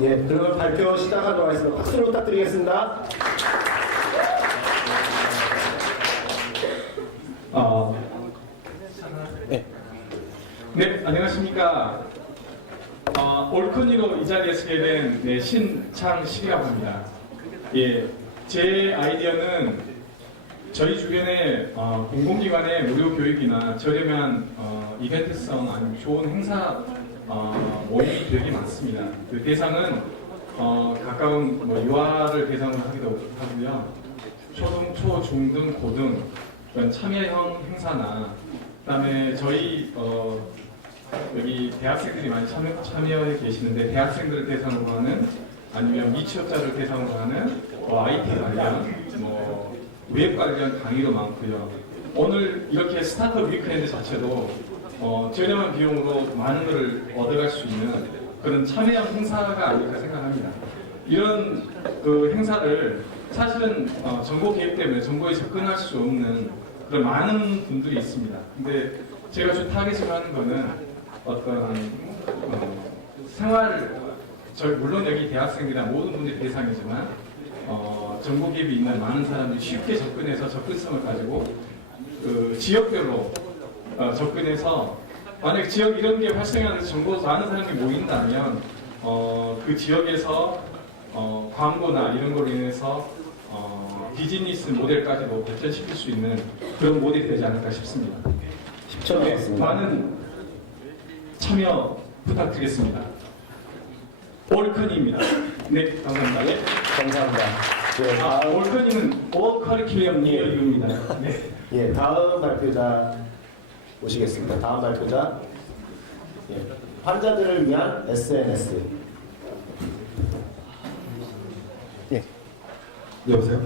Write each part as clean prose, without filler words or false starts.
예, 그러면 발표 시작하도록 하겠습니다. 박수로 부탁드리겠습니다. 네, 안녕하십니까. 올컨이로 이 자리에 서게 된 신창식이라고 합니다. 예, 제 아이디어는 저희 주변에 공공기관의 무료 교육이나 저렴한 이벤트성 아니면 좋은 행사 모임이 되게 많습니다. 그 대상은 가까운 유아를 대상으로 하기도 하고요. 초등, 초, 중 등, 고등 그런 참여형 행사나 그다음에 저희 여기 대학생들이 많이 참여해 계시는데 대학생들을 대상으로 하는 아니면 미취업자를 대상으로 하는 IT 관련 웹 관련 강의도 많고요. 오늘 이렇게 스타트업 위크엔드 자체도 저렴한 비용으로 많은 것을 얻어갈 수 있는 그런 참여형 행사가 아닐까 생각합니다. 이런 그 행사를 사실은 정보 개입 때문에 정보에 접근할 수 없는 그런 많은 분들이 있습니다. 근데 제가 좀 타겟을 하는 거는 어떤 물론 여기 대학생들이나 모든 분들이 대상이지만 정보 개입이 있는 많은 사람들이 쉽게 접근해서 접근성을 가지고 그 지역별로 접근해서 만약 지역 이런 게 활성화돼서 정보 많은 사람이 모인다면 그 지역에서 광고나 이런 걸로 인해서 비즈니스 모델까지도 발전시킬 수 있는 그런 모델이 되지 않을까 싶습니다. 10초 남았습니다. 많은 참여 부탁드리겠습니다. 올컨입니다. 네, 감사합니다. 네. 감사합니다. 예, 올컨이는 올 커리큘럼 이어입니다. 네. 예, 다음 발표자 모시겠습니다. 다음 발표자. 예, 환자들을 위한 SNS. 예. 여보세요?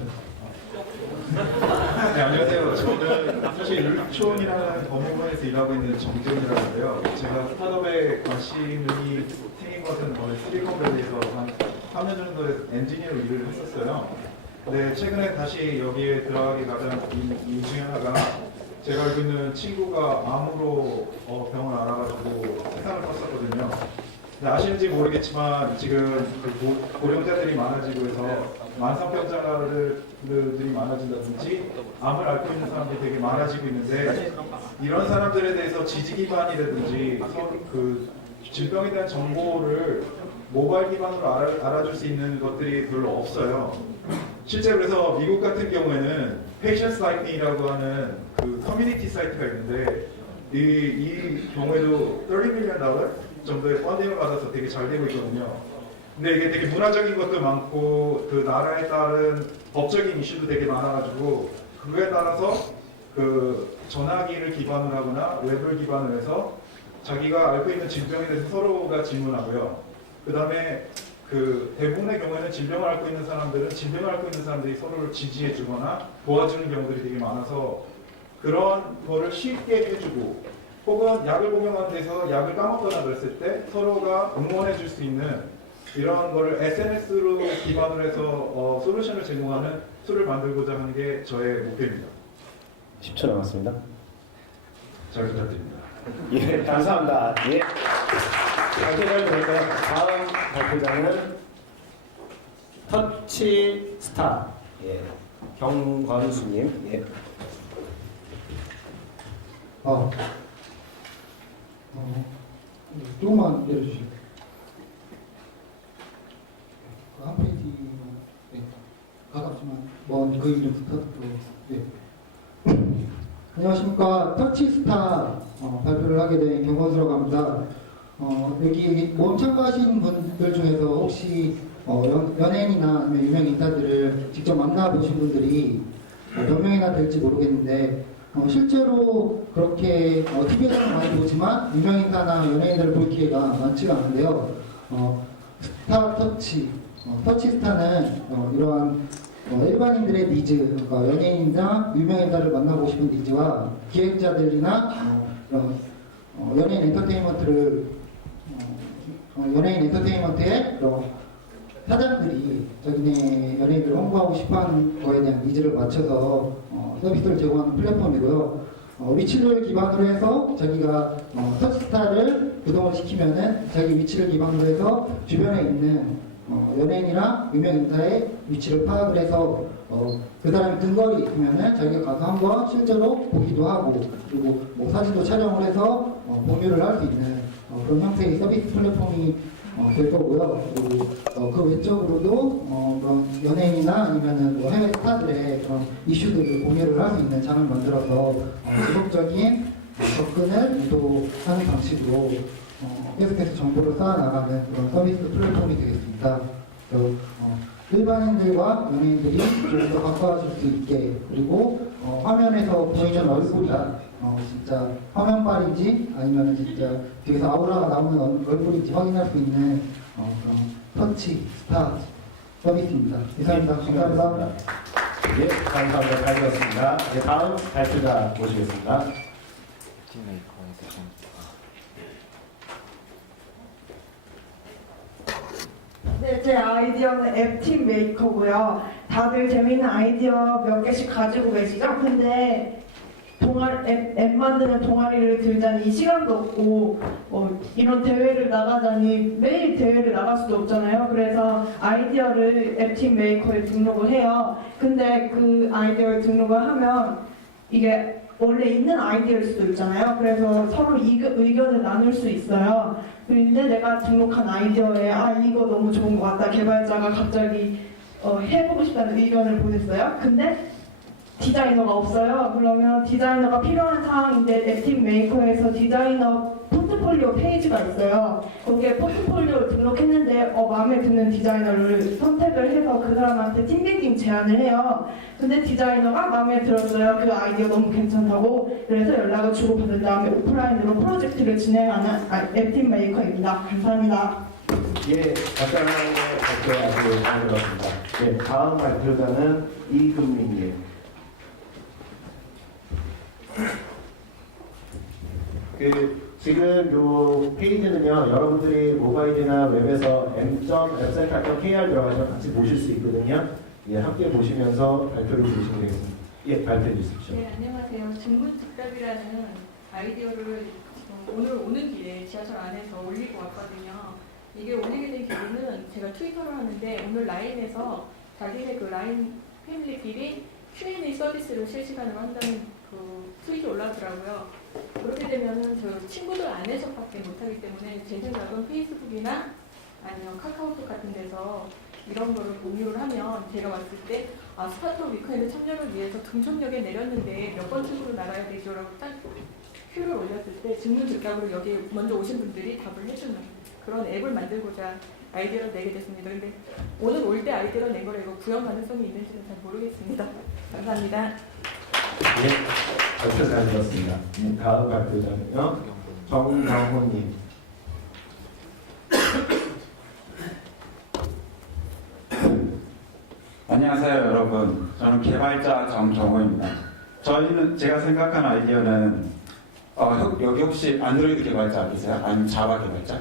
네, 안녕하세요. 저는 사실 율촌이라는 법무부에서 일하고 있는 정재훈이라는데요. 제가 스타트업에 관심이 생긴 것은 원래 실리콘밸리에서 한 3년 정도 엔지니어로 일을 했었어요. 근데 최근에 다시 여기에 들어가기 가장 이유 중에 하나가 제가 알고 있는 친구가 암으로 병을 앓아가지고 세상을 떴었거든요. 근데 아시는지 모르겠지만 지금 그 고령자들이 많아지고 해서 만성병자들이 많아진다든지 암을 앓고 있는 사람들이 되게 많아지고 있는데 이런 사람들에 대해서 지지 기반이라든지 그 질병에 대한 정보를 모바일 기반으로 알아줄 수 있는 것들이 별로 없어요. 실제 그래서 미국 같은 경우에는 Patients Like Me라고 하는 그 커뮤니티 사이트가 있는데 이 경우에도 $30 million 정도의 펀딩을 받아서 되게 잘 되고 있거든요. 근데 이게 되게 문화적인 것도 많고 그 나라에 따른 법적인 이슈도 되게 많아가지고 그거에 따라서 그 전화기를 기반으로 하거나 웹을 기반으로 해서 자기가 앓고 있는 질병에 대해서 서로가 질문하고요. 그 다음에 그 대부분의 경우에는 질병을 앓고 있는 사람들은 질병을 앓고 있는 사람들이 서로를 지지해주거나 도와주는 경우들이 되게 많아서 그런 거를 쉽게 해주고 혹은 약을 복용한 데서 약을 까먹거나 그랬을 때 서로가 응원해 줄 수 있는 이런 거를 SNS로 기반으로 해서 솔루션을 제공하는 툴을 만들고자 하는 게 저의 목표입니다. 10초 남았습니다. 잘 부탁드립니다. 예, 감사합니다. 예. 발표를 드릴까요? 다음 발표자는 터치스타. 예. 경건수님. 예. 조금만 내려주시죠. 한 페이지, 네. 가깝지만 먼 그 이름 스타트로. 네. 안녕하십니까. 터치스타 발표를 하게 된 경건수라고 합니다. 여기 모임 참가하신 분들 중에서 혹시 연예인이나 아니면 유명 인사들을 직접 만나보신 분들이 몇 명이나 될지 모르겠는데 실제로 그렇게 TV에서는 많이 보지만 유명 인사나 연예인들을 볼 기회가 많지가 않은데요. 터치스타는 이러한 일반인들의 니즈, 그러니까 연예인이나 유명 인사를 만나고 싶은 니즈와 기획자들이나 연예인 엔터테인먼트의 사장들이 자기네 연예인들을 홍보하고 싶어하는 거에 대한 니즈를 맞춰서 서비스를 제공하는 플랫폼이고요. 위치를 기반으로 해서 자기가 터치스타를 구동을 시키면은 자기 위치를 기반으로 해서 주변에 있는 연예인이랑 유명 인사의 위치를 파악을 해서 그 사람이 근거리 있으면은 자기가 가서 한번 실제로 보기도 하고 그리고 뭐 사진도 촬영을 해서 공유를 할 수 있는 그런 형태의 서비스 플랫폼이 될 거고요. 그리고 그 외적으로도 그런 연예인이나 아니면은 뭐 해외 스타들의 그런 이슈들을 공유를 할 수 있는 장을 만들어서 지속적인 접근을 유도하는 방식으로 계속해서 정보를 쌓아나가는 그런 서비스 플랫폼이 되겠습니다. 그래서 일반인들과 연예인들이 좀 더 가까워질 수 있게 그리고 화면에서 보이는 얼굴이 진짜 화면빨인지 아니면 진짜 뒤에서 아우라가 나오는 얼굴인지 확인할 수 있는 그런 터치 스타 서비스입니다. 이상입니다. 감사합니다. 예, 감사합니다. 잘 들었습니다. 네, 다음 발표자 모시겠습니다. 네, 제 아이디어는 앱팀 메이커고요. 다들 재밌는 아이디어 몇 개씩 가지고 계시죠? 근데 앱 만드는 동아리를 들자니 시간도 없고 이런 대회를 나가자니 매일 대회를 나갈 수도 없잖아요. 그래서 아이디어를 앱팀 메이커에 등록을 해요. 근데 그 아이디어를 등록을 하면 이게 원래 있는 아이디어일 수도 있잖아요. 그래서 서로 의견을 나눌 수 있어요. 근데 내가 등록한 아이디어에 이거 너무 좋은 것 같다. 개발자가 갑자기 해보고 싶다는 의견을 보냈어요. 근데 디자이너가 없어요. 그러면 디자이너가 필요한 상황인데 앱팀 메이커에서 디자이너 포트폴리오 페이지가 있어요. 거기에 포트폴리오를 등록했는데 마음에 드는 디자이너를 선택을 해서 그 사람한테 팀빌딩 제안을 해요. 근데 디자이너가 마음에 들었어요. 그 아이디어 너무 괜찮다고. 그래서 연락을 주고받은 다음에 오프라인으로 프로젝트를 진행하는 앱팀 메이커입니다. 감사합니다. 예, 간단하게 발표 아주 잘 들었습니다. 예, 다음 발표자는 이금민님. 지금 요 페이지는요, 여러분들이 모바일이나 웹에서 m.앱센터.kr 들어가시면 같이 보실 수 있거든요. 예, 함께 보시면서 발표를 들으시면 되겠습니다. 예, 발표해 주십시오. 네, 안녕하세요. 증문즉답이라는 아이디어를 오늘 오는 길에 지하철 안에서 올리고 왔거든요. 이게 올리게 된 계기는 제가 트위터를 하는데 오늘 라인에서 자기네 그 라인 패밀리끼리 Q&A 서비스를 실시간으로 한다는 그 트윗이 올라오더라고요. 그렇게 되면은 저 친구들 안에서밖에 못하기 때문에 제 생각은 페이스북이나 아니면 카카오톡 같은 데서 이런 거를 공유를 하면 제가 왔을 때 스타트업 위크엔드 참여를 위해서 등촌역에 내렸는데 몇 번 출구로 나가야 되죠? 라고 딱 큐를 올렸을 때 증문즉답으로 여기 먼저 오신 분들이 답을 해주는 그런 앱을 만들고자 아이디어를 내게 됐습니다. 근데 오늘 올 때 아이디어를 낸 거라 이거 구현 가능성이 있는지는 잘 모르겠습니다. 감사합니다. 예, 발표 잘 들었습니다. 다음 발표자는요, 정정호님. 안녕하세요 여러분. 저는 개발자 정정호입니다. 제가 생각한 아이디어는 여기 혹시 안드로이드 개발자 계세요? 아니면 자바 개발자?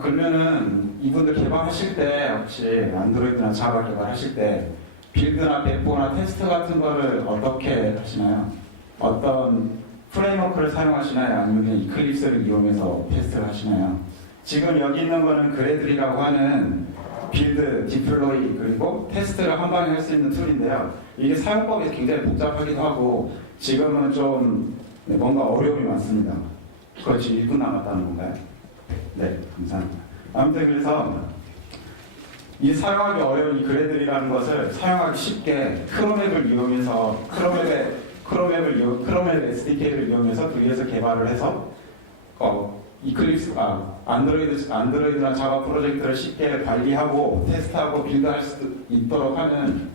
그러면은 이분들 개발하실 때 혹시 안드로이드나 자바 개발하실 때 빌드나 배포나 테스트 같은 거를 어떻게 하시나요? 어떤 프레임워크를 사용하시나요? 아니면 그냥 이클립스를 이용해서 테스트를 하시나요? 지금 여기 있는 거는 그래들이라고 하는 빌드, 디플로이, 그리고 테스트를 한 방에 할 수 있는 툴인데요. 이게 사용법이 굉장히 복잡하기도 하고 지금은 좀 뭔가 어려움이 많습니다. 그렇지, 1분 남았다는 건가요? 네, 감사합니다. 아무튼 그래서 이 사용하기 어려운 이 그래들이라는 것을 사용하기 쉽게 크롬앱을 이용해서 크롬앱 SDK를 이용해서 그 위에서 개발을 해서 안드로이드나 자바 프로젝트를 쉽게 관리하고 테스트하고 빌드할 수 있도록 하는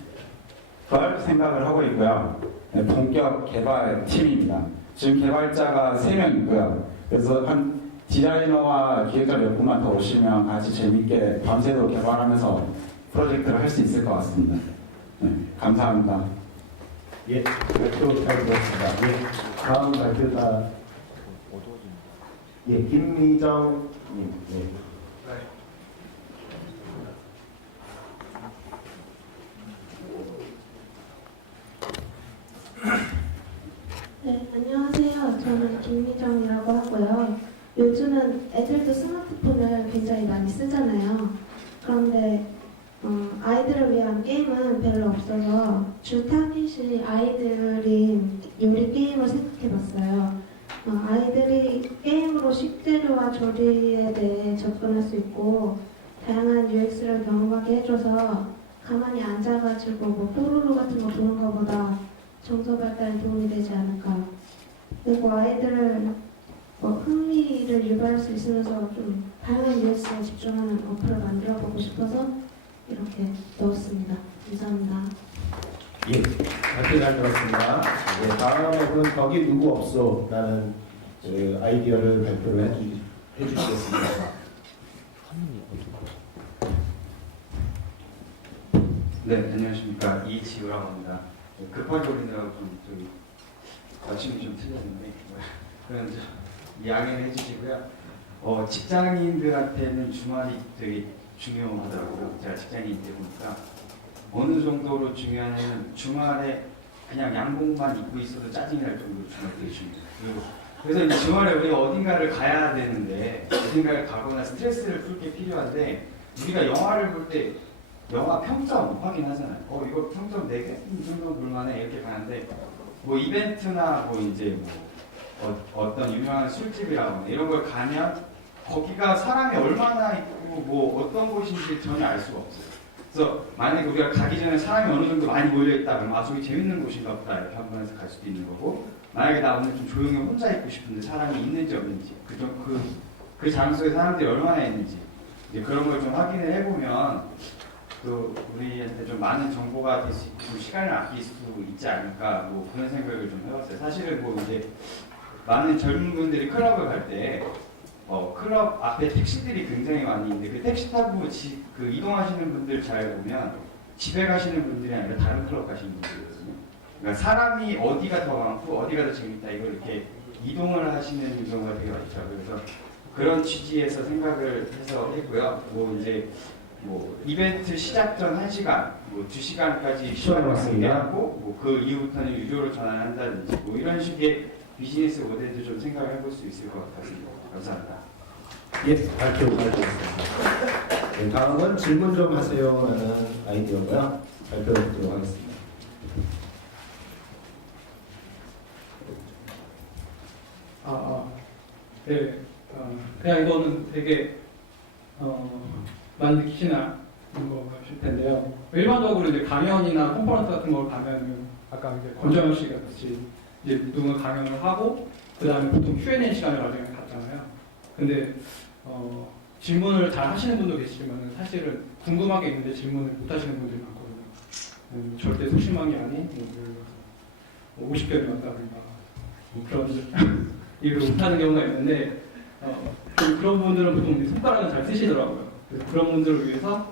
그럴 생각을 하고 있고요. 네, 본격 개발 팀입니다. 지금 개발자가 3명 있고요. 그래서 한 디자이너와 기획자 몇 분만 더 오시면 같이 재밌게 밤새도록 개발하면서 프로젝트를 할 수 있을 것 같습니다. 네, 감사합니다. 예, 발표 잘 들었습니다. 예, 다음 발표자, 예, 김미정님. 예. 네, 요즘은 애들도 스마트폰을 굉장히 많이 쓰잖아요. 그런데 아이들을 위한 게임은 별로 없어서 주 타깃이 아이들이 요리 게임을 생각해봤어요. 아이들이 게임으로 식재료와 조리에 대해 접근할 수 있고 다양한 UX를 경험하게 해줘서 가만히 앉아가지고 뭐 뽀로로 같은 거 보는 것보다 정서 발달에 도움이 되지 않을까. 그리고 아이들을 흥미를 유발할 수 있으면서 좀 다양한 UX에 집중하는 어플을 만들어보고 싶어서 이렇게 넣었습니다. 감사합니다. 예, 발표 잘 들었습니다. 예, 다음에 그 거기 누구 없어라는 그 아이디어를 발표를 해주시겠습니다. 네, 안녕하십니까. 이지우라고 합니다. 급하게 올리느라고 좀 저기 아침이 좀 틀렸는데 그런 좀 양해를 해주시고요. 직장인들한테는 주말이 되게 중요하더라고요. 제가 직장인이다 보니까 어느 정도로 중요하냐면 주말에 그냥 양복만 입고 있어도 짜증이 날 정도로 주말 되게 중요해요. 그리고 그래서 이제 주말에 우리가 어딘가를 가야 되는데 어딘가를 가거나 스트레스를 풀 게 필요한데 우리가 영화를 볼 때 영화 평점 확인하잖아요. 이거 평점 4개? 이 정도 볼만해 이렇게 가는데 뭐 이벤트나 뭐 이제 뭐 어떤 유명한 술집이라거나 이런 걸 가면 거기가 사람이 얼마나 있고 뭐 어떤 곳인지 전혀 알 수가 없어요. 그래서 만약에 우리가 가기 전에 사람이 어느 정도 많이 몰려있다 그러면 저기 재밌는 곳인가 보다 이렇게 한번해서 갈 수도 있는 거고 만약에 나 오늘 좀 조용히 혼자 있고 싶은데 사람이 있는지 없는지 그 장소에 사람들이 얼마나 있는지 이제 그런 걸 좀 확인을 해보면 또 우리한테 좀 많은 정보가 될 수 있고 좀 시간을 아낄 수 있지 않을까 뭐 그런 생각을 좀 해봤어요. 사실은 뭐 이제 많은 젊은 분들이 클럽을 갈 때 클럽 앞에 택시들이 굉장히 많이 있는데 그 택시 타고 그 이동하시는 분들 잘 보면 집에 가시는 분들이 아니라 다른 클럽 가시는 분들이거든요. 그러니까 사람이 어디가 더 많고 어디가 더 재밌다 이걸 이렇게 이동을 하시는 경우가 되게 많죠. 그래서 그런 취지에서 생각을 해서 했고요. 뭐 이제 뭐 이벤트 시작 전 1시간, 뭐 2시간까지 시간을 확보하고 뭐 그 이후부터는 유료로 전환한다든지 뭐 이런 식의 비즈니스 모델도 좀 생각을 해볼 수 있을 것 같습니다. 감사합니다. 예, 발표 잘 들었습니다. 네, 다음은 질문 좀 하세요라는 아이디어고요. 발표를 듣도록 하겠습니다. 네. 그냥 이거는 되게 많이 느끼시는 거실 텐데요. 일반적으로 이제 강연이나 컨퍼런스 같은 걸 가면은 아까 이제 권정현 씨 같이 이제 누군가 강연을 하고 그 다음에 보통 Q&A 시간을 나중에 갖잖아요. 근데 질문을 잘 하시는 분도 계시지만 사실은 궁금한 게 있는데 질문을 못 하시는 분들이 많거든요. 절대 소심한 게 아닌 뭐 50개를 왔다든가 뭐 그런 일을 못하는 경우가 있는데 그런 분들은 보통 손가락은 잘 쓰시더라고요. 그래서 그런 분들을 위해서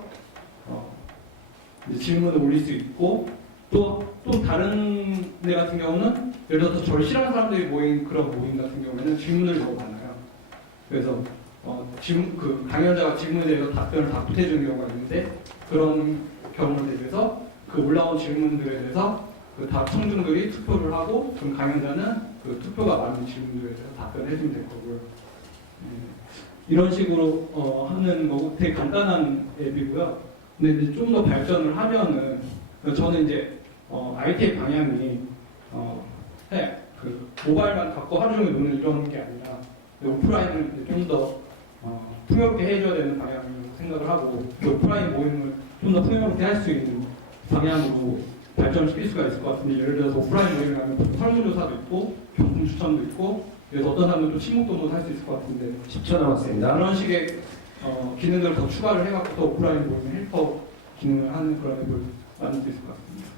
이제 질문을 올릴 수 있고 또 다른 데 같은 경우는 예를 들어서 저를 싫어하는 사람들이 모인 그런 모임 같은 경우에는 질문을 너무 많아요. 그래서 그 강연자가 질문에 대해서 답변을 다 못해주는 경우가 있는데 그런 경우를 대비해서 그 올라온 질문들에 대해서 그 다 청중들이 투표를 하고 그럼 강연자는 그 투표가 많은 질문들에 대해서 답변을 해주면 될 거고요. 이런 식으로 하는 거고 되게 간단한 앱이고요. 근데 이제 좀 더 발전을 하면은 저는 이제 IT 방향이 그 모바일만 갖고 하루 종일 노는 이런 게 아니라 오프라인을 좀 더 풍요롭게 해줘야 되는 방향으로 생각을 하고 그 오프라인 모임을 좀 더 풍요롭게 할 수 있는 방향으로 발전시킬 수가 있을 것 같은데 예를 들어서 오프라인 모임을 하면 설문조사도 있고 경품 추천도 있고 그래서 어떤 사람은 또 친목도도 할 수 있을 것 같은데 10초 남았습니다. 그런 식의 기능들을 더 추가를 해갖고 더 오프라인 모임 헬퍼 기능을 하는 그런 앱을 만들 수 있을 것 같습니다.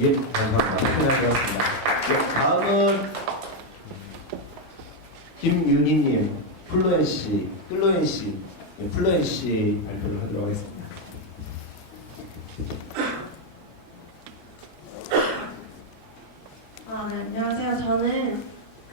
예, 감사합니다. 고생하셨습니다. 네, 다음은 김윤희님, 플루엔시 발표를 하도록 하겠습니다. 네, 안녕하세요. 저는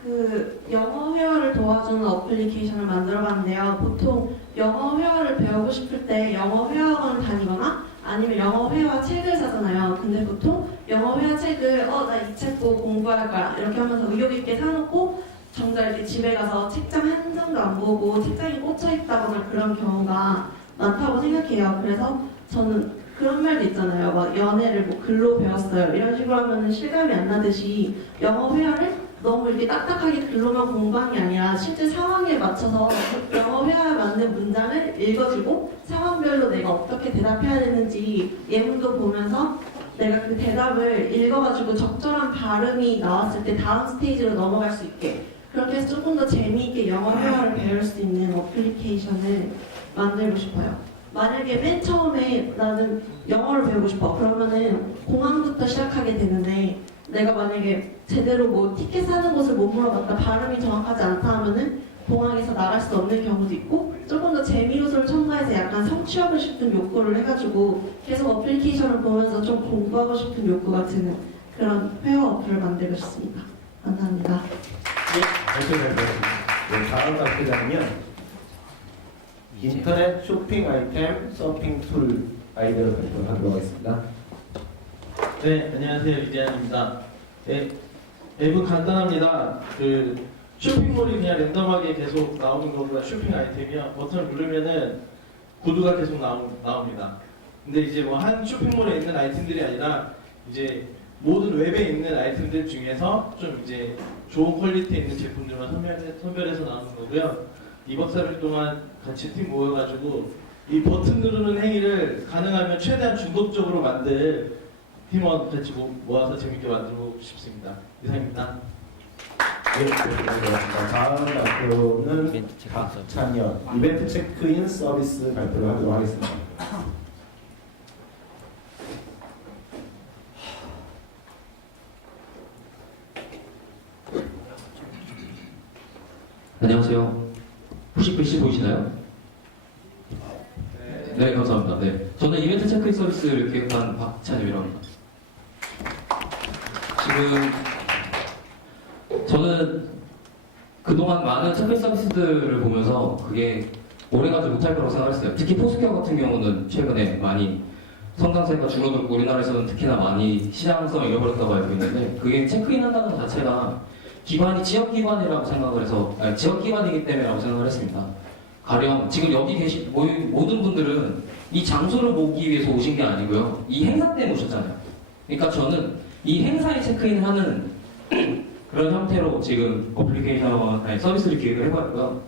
그 영어 회화를 도와주는 어플리케이션을 만들어봤는데요. 보통 영어 회화를 배우고 싶을 때 영어 회화학원을 다니거나 아니면 영어 회화 책을 사잖아요. 근데 보통 영어 회화 책을 나 이 책 보고 공부할 거야 이렇게 하면서 의욕 있게 사놓고 정작 이렇게 집에 가서 책장 한 장도 안 보고 책장이 꽂혀 있다거나 그런 경우가 많다고 생각해요. 그래서 저는 그런 말도 있잖아요. 막 연애를 뭐 글로 배웠어요. 이런 식으로 하면은 실감이 안 나듯이 영어 회화를 너무 이렇게 딱딱하게 글로만 공부한 게 아니라 실제 상황에 맞춰서 영어 회화에 맞는 문장을 읽어주고 상황별로 내가 어떻게 대답해야 되는지 예문도 보면서 내가 그 대답을 읽어가지고 적절한 발음이 나왔을 때 다음 스테이지로 넘어갈 수 있게 그렇게 해서 조금 더 재미있게 영어 회화를 배울 수 있는 어플리케이션을 만들고 싶어요. 만약에 맨 처음에 나는 영어를 배우고 싶어. 그러면은 공항부터 시작하게 되는데 내가 만약에 제대로 뭐 티켓 사는 곳을 못 물어봤다, 발음이 정확하지 않다 하면은 공항에서 나갈 수 없는 경우도 있고 조금 더 재미 요소를 첨가해서 약간 성취하고 싶은 욕구를 해가지고 계속 어플리케이션을 보면서 좀 공부하고 싶은 욕구가 드는 그런 회화 어플을 만들고 싶습니다. 감사합니다. 다음 발표자는요. 인터넷 쇼핑 아이템 서핑 툴 아이디어를 발표하도록 하겠습니다. 네, 안녕하세요. 이재한입니다. 네, 앱은 간단합니다. 그 쇼핑몰이 그냥 랜덤하게 계속 나오는 것보다 쇼핑 아이템이요. 버튼을 누르면은 구두가 계속 나옵니다. 근데 이제 뭐 한 쇼핑몰에 있는 아이템들이 아니라 이제 모든 웹에 있는 아이템들 중에서 좀 이제 좋은 퀄리티에 있는 제품들만 선별해서 나오는 거고요. 이번 4일 동안 같이 팀 모여가지고 이 버튼 누르는 행위를 가능하면 최대한 중독적으로 만들 팀원 같이 모아서 재밌게 만들고 싶습니다. 이상입니다. 네, 고맙습니다. 다음 발표는 박찬현 이벤트 체크인 서비스 발표를 하도록 하겠습니다. 안녕하세요. 혹시 글씨 보이시나요? 네, 감사합니다. 네, 저는 이벤트 체크인 서비스를 기획한 박찬엽이라고 합니다. 지금 저는 그동안 많은 체크인 서비스들을 보면서 그게 오래가지 못할 거라고 생각했어요. 특히 포스케어 같은 경우는 최근에 많이 성장세가 줄어들고 우리나라에서는 특히나 많이 시장성을 잃어버렸다고 알고 있는데 그게 체크인 한다는 것 자체가 기관이 지역기관이라고 생각을 해서 지역기관이기 때문에라고 생각을 했습니다. 가령 지금 여기 계신 모든 분들은 이 장소를 보기 위해서 오신 게 아니고요. 이 행사 때문에 오셨잖아요. 그러니까 저는 이 행사에 체크인을 하는 그런 형태로 지금 어플리케이션 서비스를 기획을 해봤고요.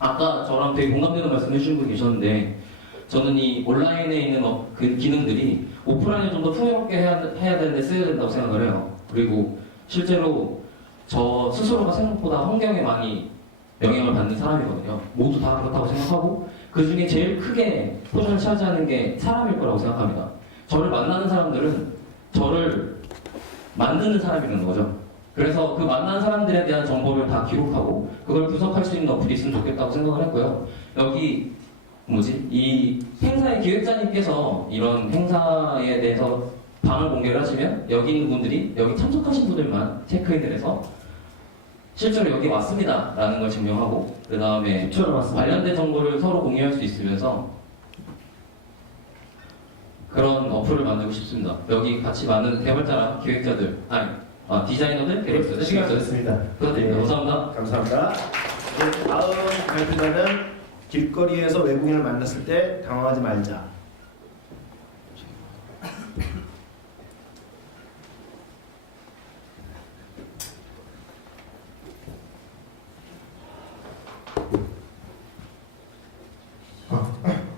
아까 저랑 되게 공감되는 말씀 해주신 분 계셨는데 저는 이 온라인에 있는 그 기능들이 오프라인을 좀 더 풍요롭게 해야 되는데 쓰여야 된다고 생각을 해요. 그리고 실제로 저 스스로가 생각보다 환경에 많이 영향을 받는 사람이거든요. 모두 다 그렇다고 생각하고 그 중에 제일 크게 포션을 차지하는 게 사람일 거라고 생각합니다. 저를 만나는 사람들은 저를 만드는 사람이라는 거죠. 그래서 그 만난 사람들에 대한 정보를 다 기록하고 그걸 분석할 수 있는 어플이 있으면 좋겠다고 생각을 했고요. 여기 이 행사의 기획자님께서 이런 행사에 대해서 방을 공개를 하시면 여기 있는 분들이 여기 참석하신 분들만 체크인을 해서 실제로 여기 왔습니다 라는 걸 증명하고 그 다음에 관련된 정보를 서로 공유할 수 있으면서 그런 어플을 만들고 싶습니다. 여기 같이 많은 개발자랑 기획자들 디자이너들, 개발자들 시간 됐습니다. 부탁드립니다. 감사합니다. 감사합니다. 네, 다음 발표자는 길거리에서 외국인을 만났을 때 당황하지 말자.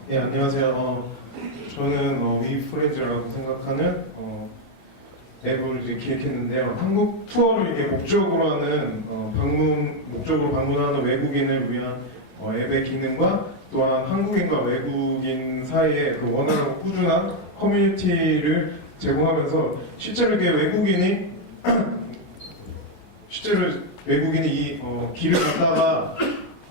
네, 안녕하세요. 저는 위프렌즈라고 생각하는 앱을 이제 기획했는데요. 한국 투어를 이게 목적으로 하는 목적으로 방문하는 외국인을 위한 앱의 기능과 또한 한국인과 외국인 사이에 그 원활하고 꾸준한 커뮤니티를 제공하면서 실제로 이게 외국인이 이 길을 갔다가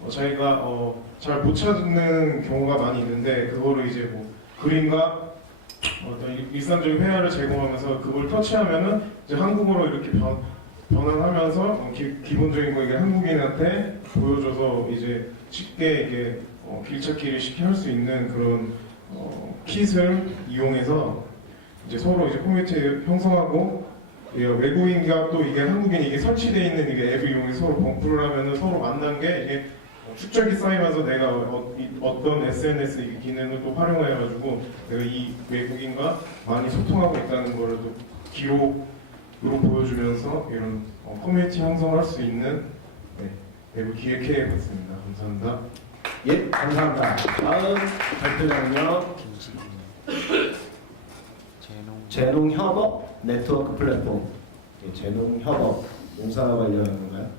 자기가 잘 못 찾는 경우가 많이 있는데 그거를 이제 뭐 그림과 어떤 일상적인 회화를 제공하면서 그걸 터치하면은 이제 한국어로 이렇게 변환하면서 기본적인 거 이게 한국인한테 보여줘서 이제 쉽게 이게 길찾기를 쉽게 할 수 있는 그런 킷을 이용해서 이제 서로 이제 커뮤니티를 형성하고 이게 외국인과 또 이게 한국인이 이게 설치되어 있는 이게 앱을 이용해서 서로 범프를 하면은 서로 만난 게 이게 축적이 쌓이면서 내가 어떤 SNS 이 기능을 또 활용해가지고 내가 이 외국인과 많이 소통하고 있다는 거를 또 기록으로 보여주면서 이런 커뮤니티 형성을 할 수 있는 앱을 기획해봤습니다. 감사합니다. 예, 감사합니다. 다음 발표자는요. 재농협업 네트워크 플랫폼. 예, 재농협업 농사 관련인가요?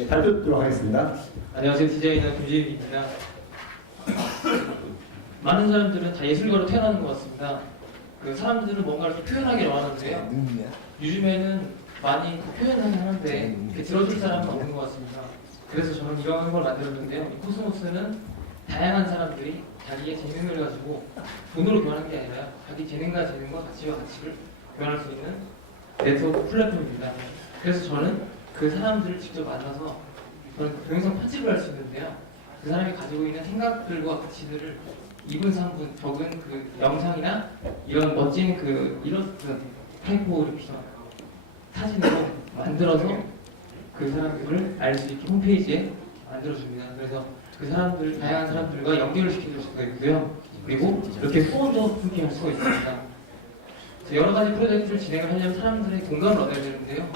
예, 발표 듣도록 하겠습니다. 안녕하세요. 디자이너 김재입니다. 많은 사람들은 다 예술가로 태어나는 것 같습니다. 그 사람들은 뭔가를 표현하기를 원하는데요. 요즘에는 많이 표현하긴 하는데 이렇게 들어줄 사람은 없는 것 같습니다. 그래서 저는 이런 걸 만들었는데요. 이 코스모스는 다양한 사람들이 자기의 재능을 가지고 돈으로 교환하는 게 아니라 자기 재능과 가치와 가치를 교환할 수 있는 네트워크 플랫폼입니다. 그래서 저는 그 사람들을 직접 만나서 그런 동영상 편집을 할 수 있는데요. 그 사람이 가지고 있는 생각들과 가치들을 2분, 3분 적은 그 영상이나 이런 멋진 그 일러스트, 타이포그래피나 사진으로 만들어서 그 사람들을 알 수 있게 홈페이지에 만들어줍니다. 그래서 그 사람들, 다양한 사람들과 연결을 시켜줄 수가 있고요. 그리고 이렇게 후원도 함께 할 수가 있습니다. 여러 가지 프로젝트를 진행을 하려면 사람들의 공감을 얻어야 되는데요.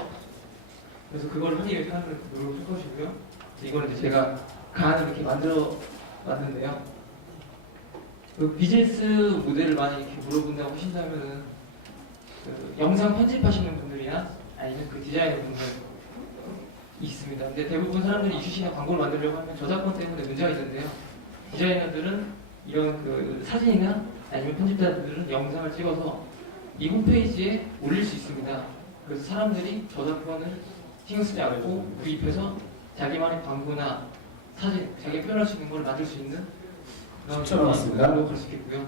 그래서 그걸 하기 위해 사람들 노력할 것이고요. 이걸 이제 제가 간을 이렇게 만들어 왔는데요. 그 비즈니스 모델을 많이 이렇게 물어본다고 하신다면은 그 영상 편집하시는 분들이나 아니면 그 디자이너 분들 있습니다. 근데 대부분 사람들이 이슈시나 광고를 만들려고 하면 저작권 때문에 문제가 있는데요. 디자이너들은 이런 그 사진이나 아니면 편집자들은 영상을 찍어서 이 홈페이지에 올릴 수 있습니다. 그래서 사람들이 저작권을 신경 쓰지 않고 구입해서 자기만의 광고나 사진, 자기 표현할 수 있는 걸 만들 수 있는 그런 추천하겠습니다. 할수 있겠고요.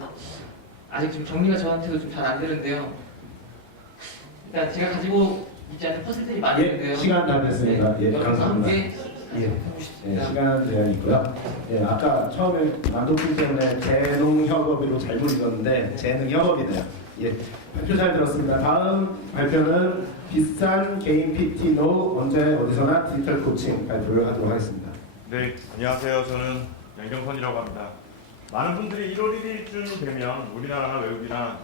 아직 좀 정리가 저한테도 좀 잘 안 되는데요. 일단 제가 가지고 있지 않은 퍼즐들이 많이 있는데요. 시간 다 됐습니다. 예, 여러분과 감사합니다. 함께 예, 하고 싶습니다. 시간 제한이 있고요. 예, 아까 처음에 만독증 때문에 재농협업으로 잘못 읽었는데 재능협업이네요. 예, 발표 잘 들었습니다. 다음 발표는 비싼 개인 PT노 언제 어디서나 디지털 코칭 발표를 하도록 하겠습니다. 네, 안녕하세요. 저는 양경선이라고 합니다. 많은 분들이 1월 1일쯤 되면 우리나라나 외국이나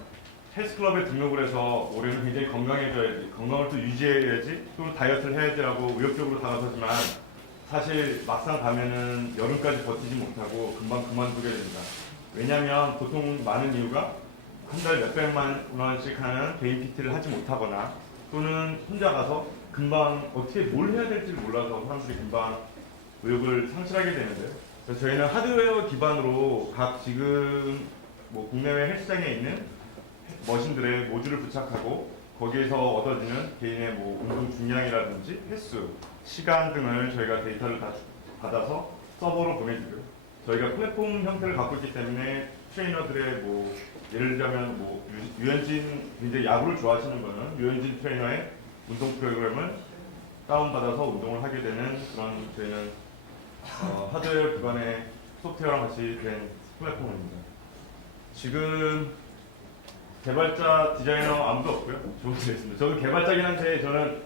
헬스클럽에 등록을 해서 올해는 굉장히 건강해져야지, 건강을 또 유지해야지, 또 다이어트를 해야지라고 의욕적으로 다가서지만 사실 막상 가면은 여름까지 버티지 못하고 금방 그만두게 됩니다. 왜냐하면 보통 많은 이유가 한 달에 몇백만 원씩 하는 개인 PT를 하지 못하거나 또는 혼자 가서 금방 어떻게 뭘 해야 될지 몰라서 사람들이 금방 의욕을 상실하게 되는데요. 그래서 저희는 하드웨어 기반으로 각 지금 뭐 국내외 헬스장에 있는 머신들의 모듈을 부착하고 거기에서 얻어지는 개인의 뭐 운동 중량이라든지 횟수, 시간 등을 저희가 데이터를 다 받아서 서버로 보내주고요. 저희가 플랫폼 형태를 갖고 있기 때문에 트레이너들의 뭐 예를 들자면 뭐 유현진 굉장히 야구를 좋아하시는 분은 유현진 트레이너의 운동 프로그램을 다운받아서 운동을 하게 되는 그런 저희는 하드웨어 기반의 소프트웨어랑 같이 된 플랫폼입니다. 지금 개발자, 디자이너 아무도 없고요. 조금있습니다. 저도 개발자긴 한데 저는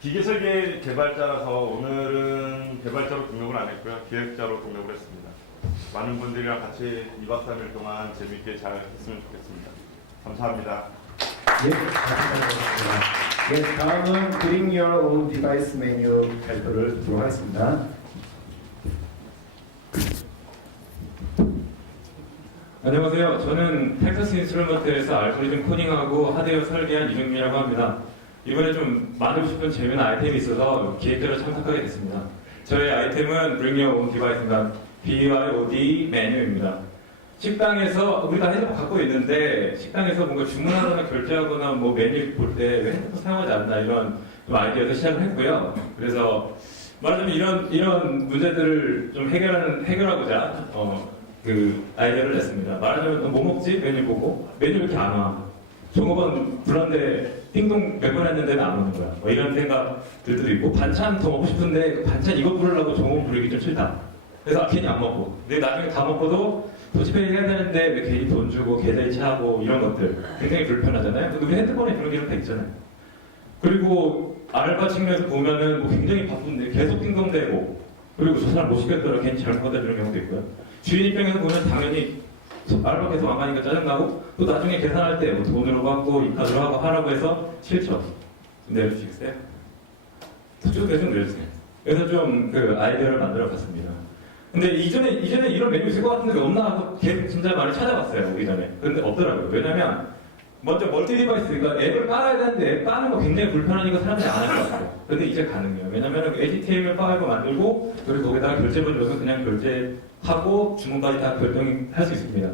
기계 설계 개발자라서 오늘은 개발자로 등록을 안 했고요. 기획자로 등록을 했습니다. 많은 분들이랑 같이 2박 3일 동안 재밌게 잘 했으면 좋겠습니다. 감사합니다. 예, 감사합니다. 예, 다음은 Bring Your Own Device 메뉴 발표를 듣도록 하겠습니다. 안녕하세요. 저는 텍사스 인스트루먼트에서 알고리즘 코딩하고 하드웨어 설계한 이정민이라고 합니다. 이번에 좀 만들고 싶은 재미난 아이템이 있어서 기획자로 참석하게 됐습니다. 저의 아이템은 Bring Your Own Device입니다. BYOD 메뉴입니다. 식당에서 우리 다 핸드폰 갖고 있는데 식당에서 뭔가 주문하거나 결제하거나 뭐 메뉴 볼 때 왜 핸드폰 사용하지 않나 이런 아이디어에서 시작을 했고요. 그래서 말하자면 이런 문제들을 좀 해결하고자 그 아이디어를 냈습니다. 말하자면 뭐 먹지? 메뉴 보고 메뉴 왜 이렇게 안 와? 종업원 불렀는데 띵동 몇 번 했는데 안 오는 거야. 뭐 이런 생각들도 있고 반찬 더 먹고 싶은데 반찬 이거 부르려고 종업원 부르기 좀 싫다. 그래서 괜히 안 먹고. 근데 나중에 다 먹고도 도시페이 해야 되는데 왜 괜히 돈 주고 계좌이체하고 이런 것들 굉장히 불편하잖아요. 근데 우리 핸드폰에 그런 기능 다 있잖아요. 그리고 알바 측면에서 보면은 뭐 굉장히 바쁜데 계속 띵동대고, 그리고 저 사람 못 시켰더라 괜히 잘못 갖다 주는 경우도 있고요. 주인 입장에서 보면 당연히 알바 계속 안 가니까 짜증나고, 또 나중에 계산할 때 뭐 돈으로 받고 이 카드로 하고 하라고 해서 싫죠. 내려주시겠어요? 좀 내려주세요. 그래서 좀 그 아이디어를 만들어 봤습니다. 근데 이전에 이런 메뉴 있을 것 같은데 없나 하고 계속 진짜 많이 찾아봤어요, 오기 전에. 근데 없더라고요. 왜냐면 먼저 멀티 디바이스, 그러니까 앱을 깔아야 되는데 앱 까는 거 굉장히 불편하니까 사람들이 안 할 것 같아요. 근데 이제 가능해요. 왜냐면 HTML5 만들고, 그리고 거기다가 결제본 줘서 그냥 결제하고 주문까지 다 결정할 수 있습니다.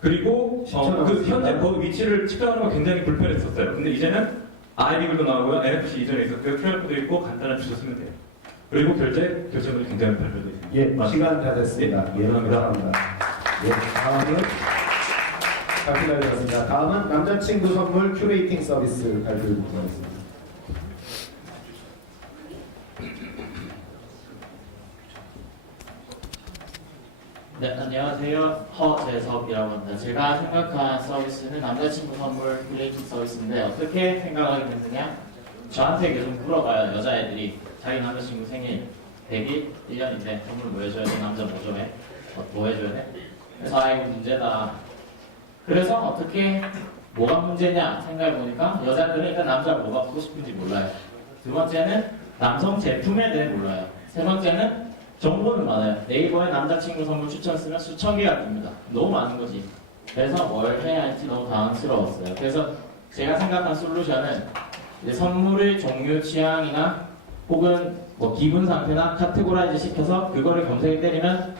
그리고 그 현재 그 위치를 측정하는 거 굉장히 불편했었어요. 근데 이제는 아이디글도 나오고요. NFC 이전에 있었고요. QR코드 있고 간단한 주소 쓰면 돼요. 그리고 결제본이 굉장히 발표되어 있습니다. 예, 시간 다 됐습니다. 예, 감사합니다. 예, 다음은 발표 잘되었습니다. 다음은 남자친구 선물 큐레이팅 서비스 발표 듣도록 하겠습니다. 네, 안녕하세요. 허재섭이라고 합니다. 제가 생각한 서비스는 남자친구 선물 큐레이팅 서비스인데, 어떻게 생각하게 됐느냐? 저한테 계속 물어봐요. 여자애들이 자기 남자친구 생일 100일 1년인데 선물 뭐 해줘야 돼? 남자 뭐 좀 해? 뭐 해줘야 돼? 그래서 아 이거 문제다. 그래서 어떻게 뭐가 문제냐 생각해보니까 여자들은 일단 남자가 뭐가 보고 싶은지 몰라요. 두 번째는 남성 제품에 대해 몰라요. 세 번째는 정보는 많아요. 네이버에 남자친구 선물 추천 쓰면 수천 개가 뜹니다. 너무 많은 거지. 그래서 뭘 해야 할지 너무 당황스러웠어요. 그래서 제가 생각한 솔루션은 이제 선물의 종류, 취향이나 혹은 뭐 기분 상태나 카테고라이즈 시켜서 그거를 검색에 때리면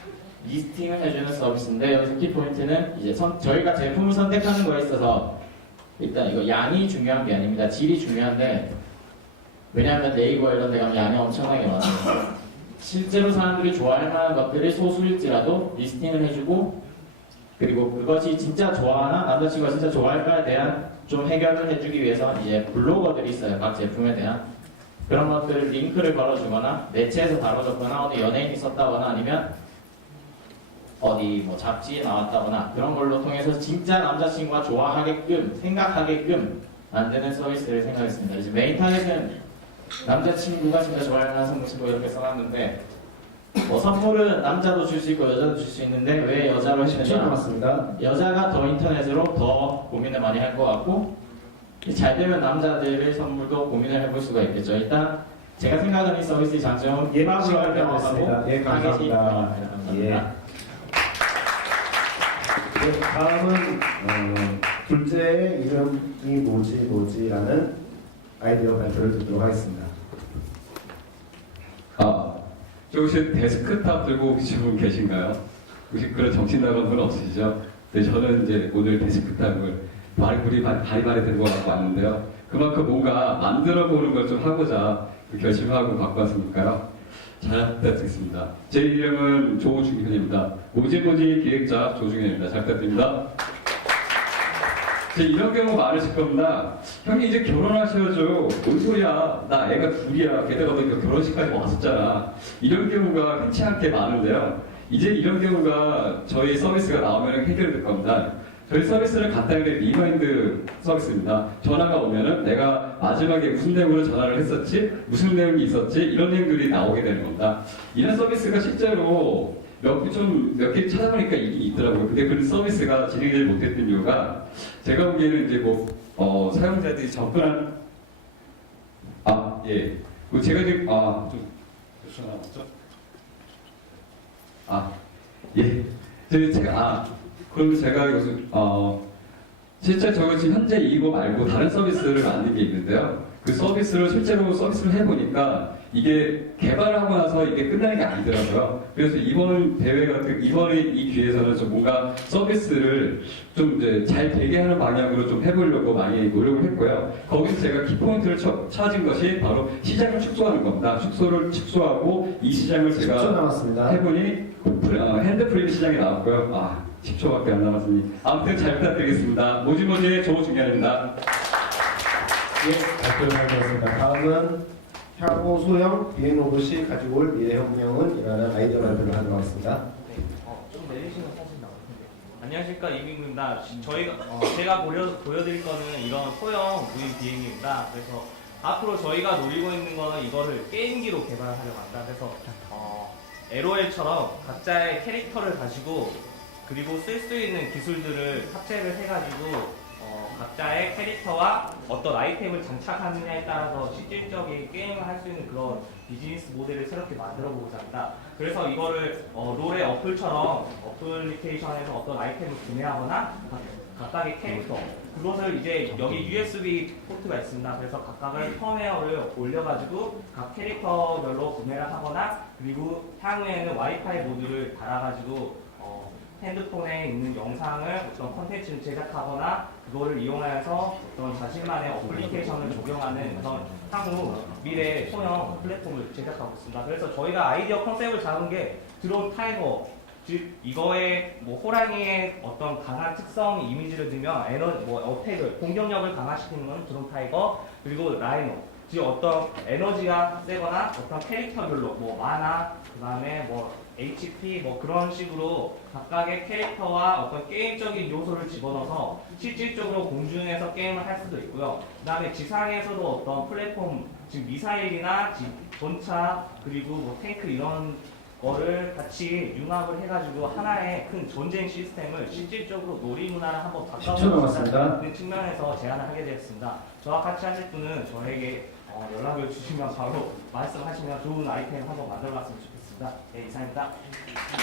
리스팅을 해주는 서비스인데, 여기서 키포인트는 이제 저희가 제품을 선택하는 거에 있어서 일단 이거 양이 중요한 게 아닙니다. 질이 중요한데, 왜냐하면 네이버 이런 데 가면 양이 엄청나게 많아요. 실제로 사람들이 좋아할 만한 것들이 소수일지라도 리스팅을 해주고, 그리고 그것이 진짜 좋아하나 남자친구가 진짜 좋아할까에 대한 좀 해결을 해주기 위해서 이제 블로거들이 있어요. 각 제품에 대한 그런 것들을 링크를 걸어주거나 매체에서 다뤄졌거나 어디 연예인이 썼다거나 아니면 어디 뭐 잡지에 나왔다거나 그런 걸로 통해서 진짜 남자친구가 좋아하게끔 생각하게끔 만드는 서비스를 생각했습니다. 이제 메인 타겟은 남자친구가 진짜 좋아할 만한 선물 친구 이렇게 써놨는데, 뭐 선물은 남자도 줄 수 있고 여자도 줄 수 있는데 왜 여자로 했느냐? 여자가 더 인터넷으로 더 고민을 많이 할 것 같고, 잘 되면 남자들의 선물도 고민을 해볼 수가 있겠죠. 일단 제가 생각하는 이 서비스의 장점은 시간 다 됐습니다. 예, 감사합니다. 예. 네, 다음은 둘째의 이름이 뭐지라는 아이디어 발표를 듣도록 하겠습니다. 저 혹시 데스크탑 들고 오신 분 계신가요? 혹시 그런 정신 나간 분 없으시죠? 네, 저는 이제 오늘 데스크탑을 바리바리 들고 왔는데요. 그만큼 뭔가 만들어 보는 걸 좀 하고자 결심하고 갖고 왔으니까요. 잘 부탁드리겠습니다. 제 이름은 조중현입니다. 모지모지 기획자 조중현입니다. 잘 부탁드립니다. 이런 경우 많으실 겁니다. 형님 이제 결혼하셔야죠. 뭔 소리야. 나 애가 둘이야. 게다가 너 결혼식까지 왔었잖아. 이런 경우가 흔치 않게 많은데요. 이제 이런 경우가 저희 서비스가 나오면 해결될 겁니다. 저희 서비스를 간단하게 리마인드 서비스입니다. 전화가 오면은 내가 마지막에 무슨 내용으로 전화를 했었지? 무슨 내용이 있었지? 이런 내용들이 나오게 되는 겁니다. 이런 서비스가 실제로 몇 개 찾아보니까 이게 있더라고요. 근데 그런 서비스가 진행되지 못했던 이유가 제가 보기에는 이제 사용자들이 접근한 예. 제가 지금 좀 남았죠? 예. 그럼 제가 여기서 실제 저거 지금 현재 이거 말고 다른 서비스를 만든 게 있는데요. 그 서비스를 실제로 서비스를 해보니까 이게 개발하고 나서 이게 끝나는 게 아니더라고요. 그래서 이번 이번에 이 기회에서는 좀 뭔가 서비스를 좀 이제 잘 되게 하는 방향으로 좀 해보려고 많이 노력을 했고요. 거기서 제가 키포인트를 찾은 것이 바로 시장을 축소하는 겁니다. 축소를 축소하고 이 시장을 제가 10초 남았습니다. 해보니 핸드프림 시장이 나왔고요. 10초밖에 안 남았으니 아무튼 잘 부탁드리겠습니다. 모지모지의 조중현입니다. 예, 발표를 하겠습니다. 다음은 향후 소형 비행로봇이 가지고 올 미래혁명은 이라는 아이디어 발표를 하도록 하겠습니다. 좀 내리시는 사진 나왔는데. 안녕하십니까, 이민구입니다. 제가 보여드릴 거는 이런 소형 무인 비행기입니다. 그래서 앞으로 저희가 노리고 있는 거는 이거를 게임기로 개발하려고 한다. 그래서 LOL처럼 각자의 캐릭터를 가지고 그리고 쓸 수 있는 기술들을 탑재를 해가지고 각자의 캐릭터와 어떤 아이템을 장착하느냐에 따라서 실질적인 게임을 할 수 있는 그런 비즈니스 모델을 새롭게 만들어 보고자 한다. 그래서 이거를 롤의 어플처럼 어플리케이션에서 어떤 아이템을 구매하거나 각각의 캐릭터 그것을 이제 여기 USB 포트가 있습니다. 그래서 각각의 펌웨어를 올려가지고 각 캐릭터별로 구매를 하거나 그리고 향후에는 와이파이 모드를 달아가지고 핸드폰에 있는 영상을 어떤 컨텐츠를 제작하거나 그거를 이용하여서 어떤 자신만의 어플리케이션을 적용하는 그런 향후 미래 소형 플랫폼을 제작하고 있습니다. 그래서 저희가 아이디어 컨셉을 잡은 게 드론 타이거, 즉 이거의 호랑이의 어떤 강한 특성 이미지를 들면 어택을 공격력을 강화시키는 건 드론 타이거, 그리고 라이노, 즉 어떤 에너지가 세거나 어떤 캐릭터별로 마나, 그 다음에 HP 그런 식으로 각각의 캐릭터와 어떤 게임적인 요소를 집어넣어서 실질적으로 공중에서 게임을 할 수도 있고요. 그 다음에 지상에서도 어떤 플랫폼, 즉 미사일이나 전차 그리고 탱크 이런 거를 같이 융합을 해가지고 하나의 큰 전쟁 시스템을 실질적으로 놀이문화를 한번 바꿔보는 측면에서 제안을 하게 되었습니다. 저와 같이 하실 분은 저에게 연락을 주시면 바로 말씀하시면 좋은 아이템 한번 만들어봤으면 좋겠습니다. 네, 이상입니다.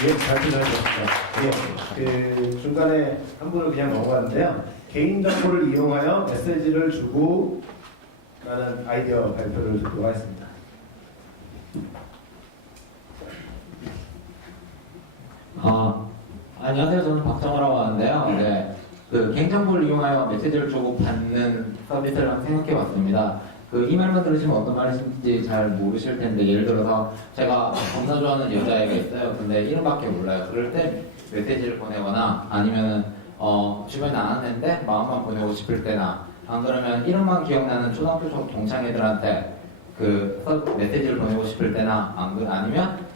예, 잘 들어주셨습니다. 그 중간에 한 분을 그냥 넘어갔는데요. 개인 정보를 이용하여 메시지를 주고 라는 아이디어 발표를 듣도록 하겠습니다. 안녕하세요. 저는 박정호라고 하는데요. 네, 그 개인정보를 이용하여 메시지를 주고 받는 서비스를 한번 생각해봤습니다. 이 말만 들으시면 어떤 말인지 잘 모르실 텐데, 예를 들어서 제가 겁나 좋아하는 여자애가 있어요. 근데 이름밖에 몰라요. 그럴 때 메시지를 보내거나 아니면은 주변에 안 왔는데 마음만 보내고 싶을 때나, 안 그러면 이름만 기억나는 초등학교 동창애들한테 메시지를 보내고 싶을 때나, 아니면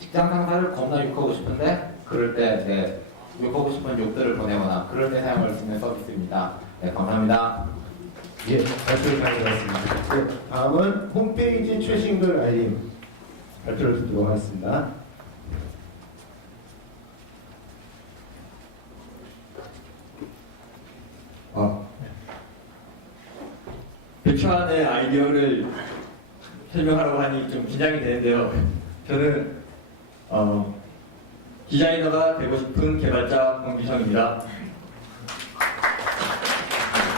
직장 상사를 겁나 욕하고 싶은데 그럴 때 욕하고 싶은 욕들을 보내거나 그럴 때 사용할 수 있는 서비스입니다. 네, 감사합니다. 예, 발표를 잘 들었습니다. 네, 다음은 홈페이지 최신글 알림 발표를 듣도록 하겠습니다. 배추안의 아이디어를 설명하라고 하니 좀 긴장이 되는데요. 저는 디자이너가 되고 싶은 개발자 권기성입니다.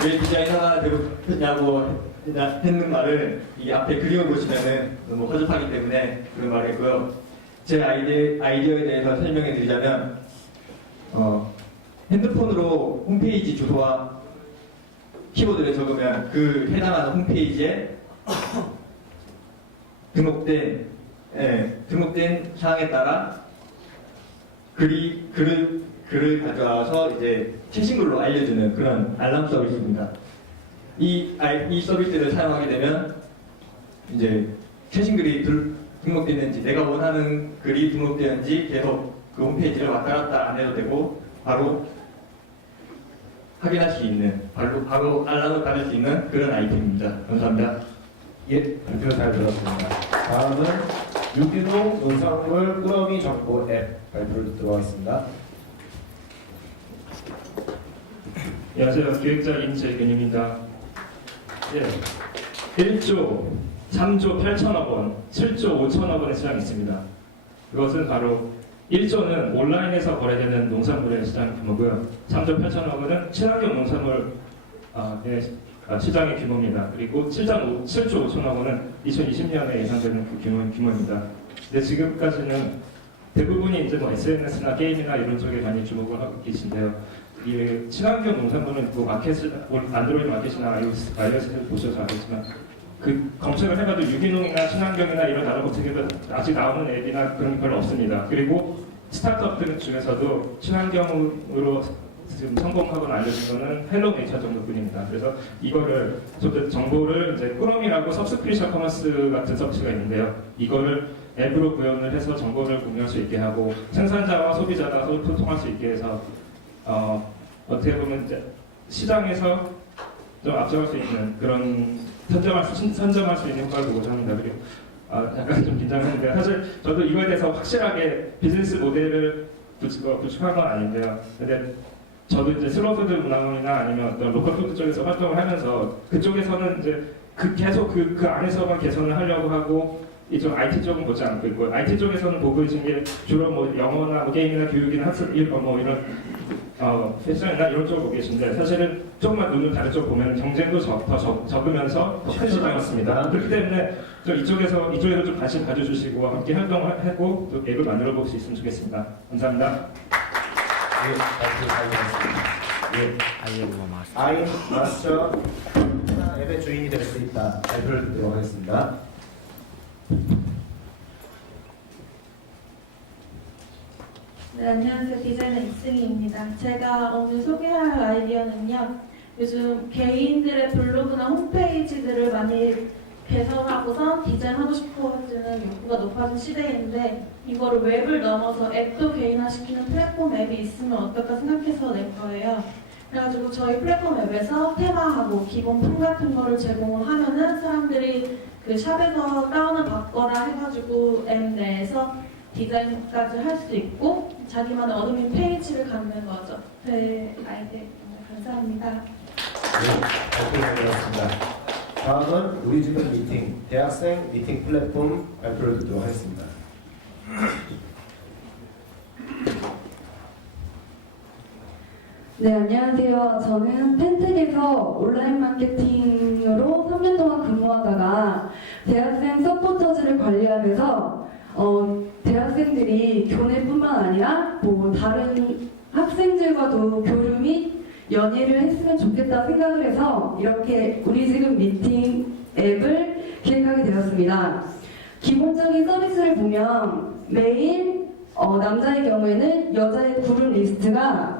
왜 디자이너가 되고 싶었냐고 했는 말을 이 앞에 그림을 보시면은 너무 허접하기 때문에 그런 말을 했고요. 제 아이디어에 대해서 설명해 드리자면 핸드폰으로 홈페이지 주소와 키워드를 적으면 그 해당하는 홈페이지에 등록된 사항에 따라 글을 가져와서 이제 최신글로 알려주는 그런 알람 서비스입니다. 이 서비스를 사용하게 되면 이제 최신글이 등록됐는지, 내가 원하는 글이 등록되는지 계속 그 홈페이지를 왔다 갔다 안 해도 되고 바로 확인할 수 있는, 바로 알람을 받을 수 있는 그런 아이템입니다. 감사합니다. 예, 발표 잘 들었습니다. 다음은 유기농 농산물 꾸러미 정보 앱 발표를 듣도록 하겠습니다. 안녕하세요. 기획자 임재근입니다. 예, 1조, 3조 8천억 원, 7조 5천억 원의 시장이 있습니다. 그것은 바로 1조는 온라인에서 거래되는 농산물의 시장 규모고요. 3조 8천억 원은 친환경 농산물 시장의 규모입니다. 그리고 7조 5천억 원은 2020년에 예상되는 그 규모입니다. 근데 지금까지는 대부분이 이제 SNS나 게임이나 이런 쪽에 많이 주목을 하고 계신데요. 이 친환경 농산물은 안드로이드 마켓이나 iOS에서 보셔서 알겠지만 검색을 해봐도 유기농이나 친환경이나 이런 다른 검색에도 아직 나오는 앱이나 그런 게 별로 없습니다. 그리고 스타트업들 중에서도 친환경으로 지금 성공하거나 알려진 거는 헬로 네이처 정도뿐입니다. 그래서 이거를 정보를 이제 꾸러미라고 서브스크리션 커머스 같은 서비스가 있는데요. 이거를 앱으로 구현을 해서 정보를 공유할 수 있게 하고 생산자와 소비자가 소통할 수 있게 해서 어떻게 보면 이제 시장에서 좀 앞서갈 수 있는 그런 선점할 수 있는 걸 보고자 합니다. 그리고 약간 좀 긴장하는데 사실 저도 이거에 대해서 확실하게 비즈니스 모델을 구축한 건 아닌데요. 근데 저도 이제 슬로푸드 문화원이나 아니면 어떤 로컬푸드 쪽에서 활동을 하면서 그쪽에서는 이제 계속 그 안에서만 개선을 하려고 하고 이쪽 IT 쪽은 보지 않고 있고 IT 쪽에서는 보고 있는 게 주로 뭐 영어나 뭐 게임이나 교육이나 학습 뭐 이런 패션이나 이런 쪽을 보고 계신데 사실은 조금만 눈을 다른 쪽 보면 경쟁도 더 적으면서 더 큰 시장이었습니다. 그렇기 때문에 좀 이쪽에도 좀 관심 가져주시고 함께 활동을 하고 또 앱을 만들어 볼 수 있으면 좋겠습니다. 감사합니다. 아임 마스터 앱의 주인이 될 수 있다. 발표를 듣도록 하겠습니다. 네, 안녕하세요. 디자이너 이승희입니다. 제가 오늘 소개할 아이디어는요. 요즘 개인들의 블로그나 홈페이지들을 많이 개설하고서 디자인하고 싶어지는 욕구가 높아진 시대인데 이거를 웹을 넘어서 앱도 개인화시키는 플랫폼 앱이 있으면 어떨까 생각해서 낼 거예요. 그래가지고 저희 플랫폼 앱에서 테마하고 기본 품 같은 거를 제공을 하면은 사람들이 그 샵에서 다운을 받거나 해가지고 앱 내에서 디자인까지 할 수 있고 자기만의 어드민 페이지를 갖는 거죠. 네, 아이디어입니다. 감사합니다. 네, 발표를 드렸습니다. 다음은 우리 집은 미팅, 대학생 미팅 플랫폼 발표를 듣도록 하겠습니다. 네, 안녕하세요. 저는 펜텍에서 온라인 마케팅으로 3년 동안 근무하다가 대학생 서포터즈를 관리하면서 대학생들이 교내뿐만 아니라 뭐 다른 학생들과도 교류 및 연애를 했으면 좋겠다 생각을 해서 이렇게 우리 지금 미팅 앱을 기획하게 되었습니다. 기본적인 서비스를 보면 매일 남자의 경우에는 여자의 그룹 리스트가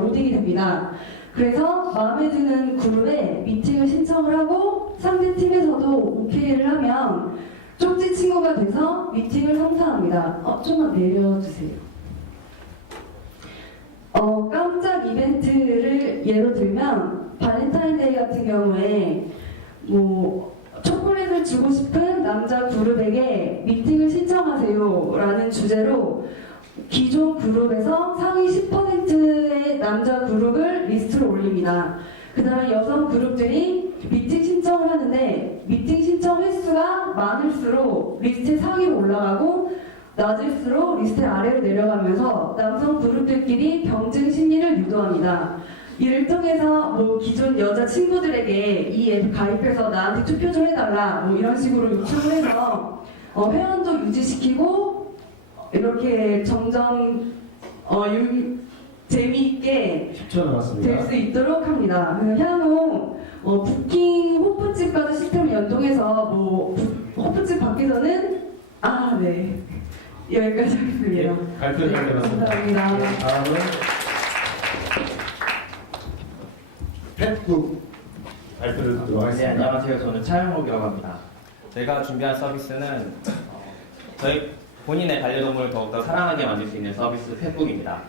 로딩이 됩니다. 그래서 마음에 드는 그룹에 미팅을 신청을 하고 상대 팀에서도 오케이를 하면 쪽지 친구가 돼서 미팅을 성사합니다. 좀만 내려주세요. 깜짝 이벤트를 예로 들면 발렌타인데이 같은 경우에 뭐 초콜릿을 주고 싶은 남자 그룹에게 미팅을 신청하세요 라는 주제로 기존 그룹에서 상위 10%의 남자 그룹을 리스트로 올립니다. 그 다음에 여성 그룹들이 미팅 신청을 하는데 미팅 신청 횟수가 많을수록 리스트 상위로 올라가고 낮을수록 리스트 아래로 내려가면서 남성 그룹들끼리 경쟁 심리를 유도합니다. 이를 통해서 뭐 기존 여자 친구들에게 이 앱 가입해서 나한테 투표 좀 해달라 뭐 이런 식으로 요청을 해서 회원도 유지시키고 이렇게 점점 재미있게 10초 남았습니다. 될 수 있도록 합니다. 향후 부킹 호프집 같은 시스템을 연동해서 뭐 부호프집 밖에서는 네. 여기까지 하겠습니다. 발표 잘 되었습니다. 감사합니다. 다음은 펫북 발표를 듣도록 네, 하겠습니다. 안녕하세요. 저는 차영록이라고 합니다. 저희가 준비한 서비스는 저희 본인의 반려동물을 더욱더 사랑하게 만들 수 있는 서비스 펫북입니다.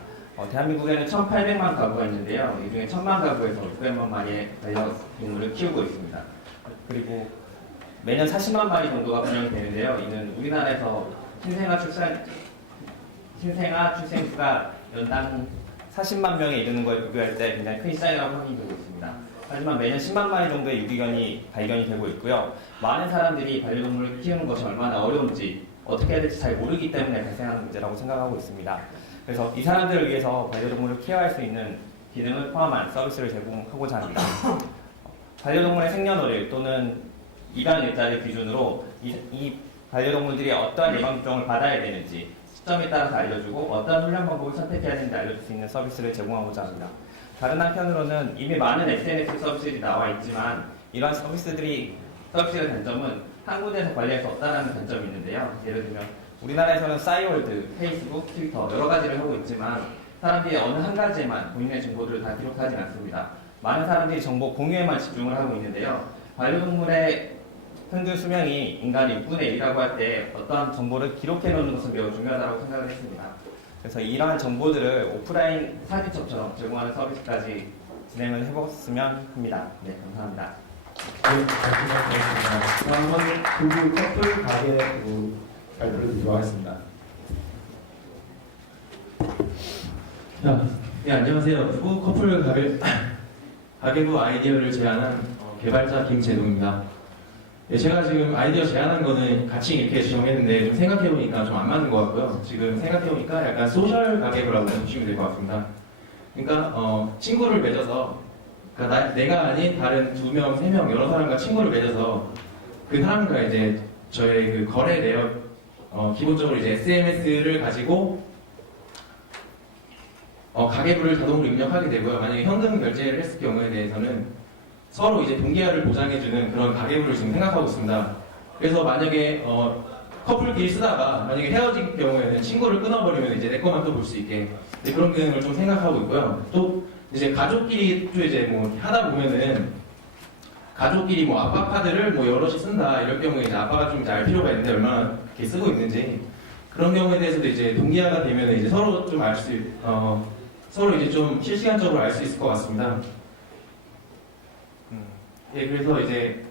대한민국에는 1,800만 가구가 있는데요. 이 중에 1,000만 가구에서 600만 마리의 반려동물을 키우고 있습니다. 그리고 매년 40만 마리 정도가 분양이 되는데요. 이는 우리나라에서 신생아 출생수가 연당 40만 명에 이르는 거에 비교할 때 굉장히 큰 시장이라고 확인되고 있습니다. 하지만 매년 10만 마리 정도의 유기견이 발견이 되고 있고요. 많은 사람들이 반려동물을 키우는 것이 얼마나 어려운지 어떻게 해야 될지 잘 모르기 때문에 발생하는 문제라고 생각하고 있습니다. 그래서 이 사람들을 위해서 반려동물을 케어할 수 있는 기능을 포함한 서비스를 제공하고자 합니다. 반려동물의 생년월일 또는 입양 일자를 기준으로 이 반려동물들이 어떠한 예방접종을 받아야 되는지 시점에 따라서 알려주고 어떤 훈련 방법을 선택해야 되는지 알려줄 수 있는 서비스를 제공하고자 합니다. 다른 한편으로는 이미 많은 SNS 서비스들이 나와 있지만 이러한 서비스의 단점은 한 군데에서 관리할 수 없다는 단점이 있는데요. 예를 들면 우리나라에서는 싸이월드, 페이스북, 트위터 여러 가지를 하고 있지만 사람들이 어느 한 가지에만 본인의 정보들을 다 기록하지 않습니다. 많은 사람들이 정보 공유에만 집중을 하고 있는데요. 반려동물의 평균 수명이 인간의 6분의 1이라고 할 때 어떠한 정보를 기록해 놓는 것은 매우 중요하다고 생각을 했습니다. 그래서 이러한 정보들을 오프라인 사진첩처럼 제공하는 서비스까지 진행을 해봤으면 합니다. 네, 감사합니다. 네, 잘 부탁드립니다. 다음은 부부 커플 가게 발표를 드리도록 하겠습니다. 네, 안녕하세요. 부부 커플 가계부 아이디어를 제안한 개발자 김재동입니다. 네, 제가 지금 아이디어 제안한 거는 같이 이렇게 정했는데 좀 생각해보니까 좀 안 맞는 것 같고요. 지금 생각해보니까 약간 소셜 가계부라고 보시면 될 것 같습니다. 그러니까 친구를 맺어서 그러니까 내가 아닌 다른 2명, 3명 여러 사람과 친구를 맺어서 그 사람과 이제 저의 그 거래 내역 기본적으로 이제 SMS를 가지고 가계부를 자동으로 입력하게 되고요. 만약에 현금 결제를 했을 경우에 대해서는 서로 이제 동기화를 보장해주는 그런 가계부를 지금 생각하고 있습니다. 그래서 만약에 커플끼리 쓰다가 만약에 헤어질 경우에는 친구를 끊어버리면 이제 내 것만 또 볼 수 있게 그런 기능을 좀 생각하고 있고요. 또 이제 가족끼리 또 이제 뭐 하다 보면은 가족끼리 뭐 아빠 카드를 뭐 여럿이 쓴다 이럴 경우에 이제 아빠가 좀 이제 알 필요가 있는데 얼마나 이렇게 쓰고 있는지 그런 경우에 대해서도 이제 동기화가 되면 이제 서로 좀 서로 이제 좀 실시간적으로 알 수 있을 것 같습니다. 예, 그래서 이제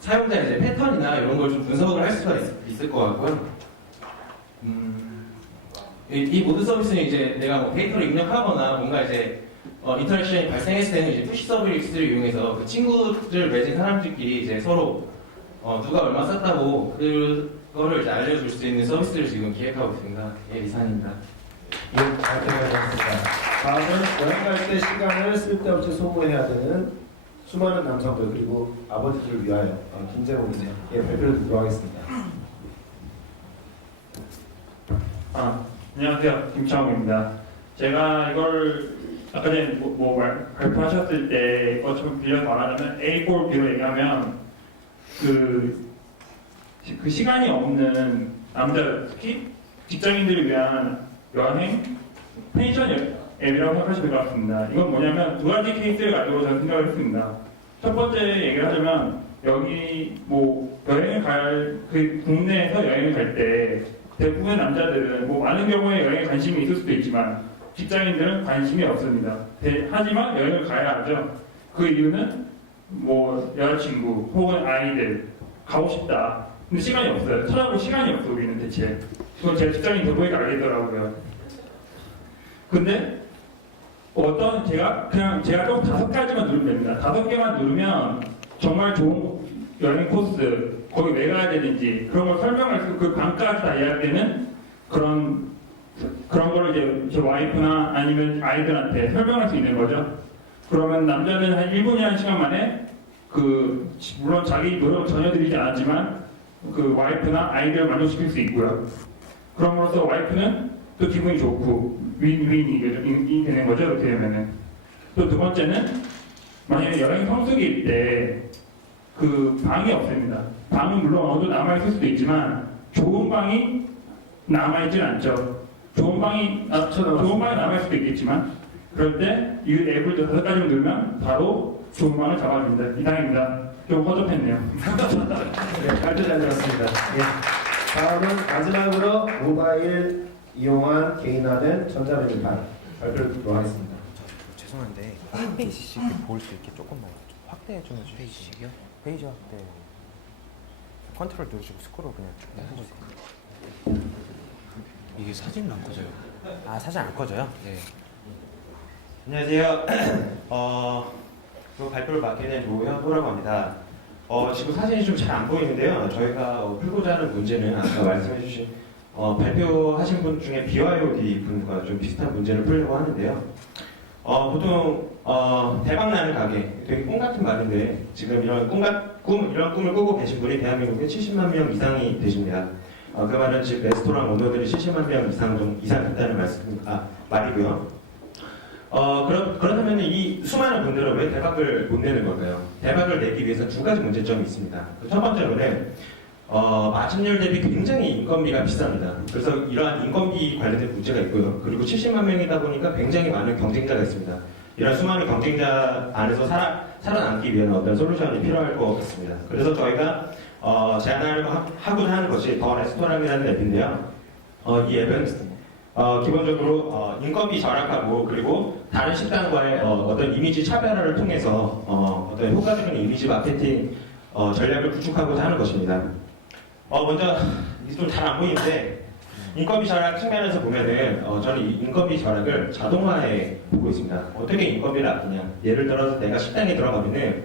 사용자 이제 패턴이나 이런 걸 좀 분석을 할 수가 있을 것 같고요. 이 모든 서비스는 이제 내가 뭐 데이터를 입력하거나 뭔가 이제 인터랙션이 발생했을 때는 이제 푸시 서비스를 이용해서 그 친구들 맺은 사람들끼리 이제 서로 누가 얼마 썼다고 그거를 이제 알려줄 수 있는 서비스를 지금 기획하고 있습니다. 예, 이상입니다. 예, 잘 들어가셨습니다. 다음은 여행 갈 때 시간을 쓸데없이 소모해야 되는 수많은 남성들 그리고 아버지들을 위하여 김재홍님 발표를 듣도록 하겠습니다. 안녕하세요. 김창호입니다. 제가 이걸 아까 전에 발표하셨을 때 이거 좀 빌려서 말하자면 A4, B로 얘기하면 그 시간이 없는 남자, 특히 직장인들을 위한 여행, 펜션 앱이라고 생각하시면 될 것 같습니다. 이건 뭐냐면 2가지 케이스를 가지고 저는 생각을 했습니다. 첫 번째 얘기를 하자면 여기 뭐 여행을 국내에서 여행을 갈 때 대부분의 남자들은 뭐 많은 경우에 여행에 관심이 있을 수도 있지만 직장인들은 관심이 없습니다. 하지만 여행을 가야 하죠. 그 이유는 뭐 여자친구 혹은 아이들 가고 싶다. 근데 시간이 없어요. 찾아볼 시간이 없어 우리는 대체. 그건 제가 직장인 더 보니까 알겠더라고요. 근데 제가 좀 5가지만 누르면 됩니다. 5개만 누르면 정말 좋은 여행 코스, 거기 왜 가야 되는지 그런 걸 설명할 수, 그 방까지 다 이야기되는 그런 거를 이제 제 와이프나 아니면 아이들한테 설명할 수 있는 거죠. 그러면 남자는 한 1분이나 1시간 만에 물론 자기 노력을 전혀 들이지 않았지만 그 와이프나 아이들을 만족시킬 수 있고요. 그럼으로써 와이프는 또 기분이 좋고 윈윈이 되는 거죠. 그렇게 되면은. 또 2번째는 만약에 여행 성수기일 때 그 방이 없습니다. 방은 물론 어느 정도 남아있을 수도 있지만 좋은 방이 남아있질 않죠. 좋은 방이 남아있을 수도 있겠지만 그럴 때 이 앱을 5가지를 누르면 바로 좋은 방을 잡아줍니다. 이상입니다. 좀 허접했네요. 네, 발표 잘 들었습니다. 예. 다음은 마지막으로 모바일 이용한 개인화된 전자메뉴판 발표를 듣도록 하겠습니다. 죄송한데 페이지씩 볼 수 있게 조금만 좀 확대해 주는 페이지요? 페이지 확대. 컨트롤 누르시고 스크롤 그냥 쭉 해주세요. 이게 사진은 안 꺼져요. 아 사진 안 꺼져요? 네. 안녕하세요. 그 발표를 맡게 된 노현호라고 합니다. 지금 사진이 좀 잘 안 보이는데요. 저희가 풀고자 하는 문제는 아까 말씀해주신 발표하신 분 중에 BYOD 분과 좀 비슷한 문제를 풀려고 하는데요. 보통 대박 나는 가게, 되게 꿈 같은 말인데 지금 이런 꿈을 꾸고 계신 분이 대한민국에 70만 명 이상이 되십니다. 그 말은 즉 레스토랑 오너들이 70만 명 이상 됐다는 말이고요. 그렇다면 이 수많은 분들은 왜 대박을 못 내는 걸까요? 대박을 내기 위해서 2가지 문제점이 있습니다. 첫 번째로는 마진율 대비 굉장히 인건비가 비쌉니다. 그래서 이러한 인건비 관련된 문제가 있고요. 그리고 70만 명이다 보니까 굉장히 많은 경쟁자가 있습니다. 이런 수많은 경쟁자 안에서 살아남기 위한 어떤 솔루션이 필요할 것 같습니다. 그래서 저희가 제안하고자 하는 것이 더 레스토랑이라는 앱인데요. 이 앱은 기본적으로 인건비 절약하고 그리고 다른 식당과의 어떤 이미지 차별화를 통해서 어떤 효과적인 이미지 마케팅 전략을 구축하고자 하는 것입니다. 먼저 좀 잘 안 보이는데 인건비 절약 측면에서 보면은 저는 이 인건비 절약을 자동화에 보고 있습니다. 어떻게 인건비를 아끼냐? 예를 들어서 내가 식당에 들어가면은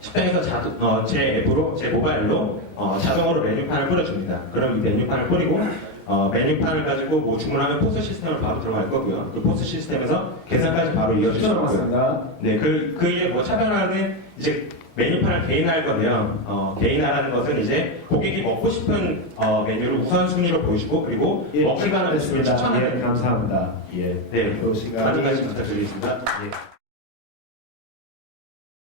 식당에서 제 앱으로 제 모바일로 자동으로 메뉴판을 뿌려줍니다. 그럼 이 메뉴판을 뿌리고 메뉴판을 가지고 뭐 주문하면 포스 시스템을 바로 들어갈 거고요. 그 포스 시스템에서 계산까지 바로 이어질 수 있고요. 네, 그의 뭐 차별화는 이제 메뉴판을 개인화할 거고요. 개인화라는 것은 이제 고객이 먹고 싶은 메뉴를 우선순위로 보여주고 그리고 먹을 만한 메뉴를 추천하는. 감사합니다. 네, 또 시간이 가지까지 부탁드리겠습니다. 예.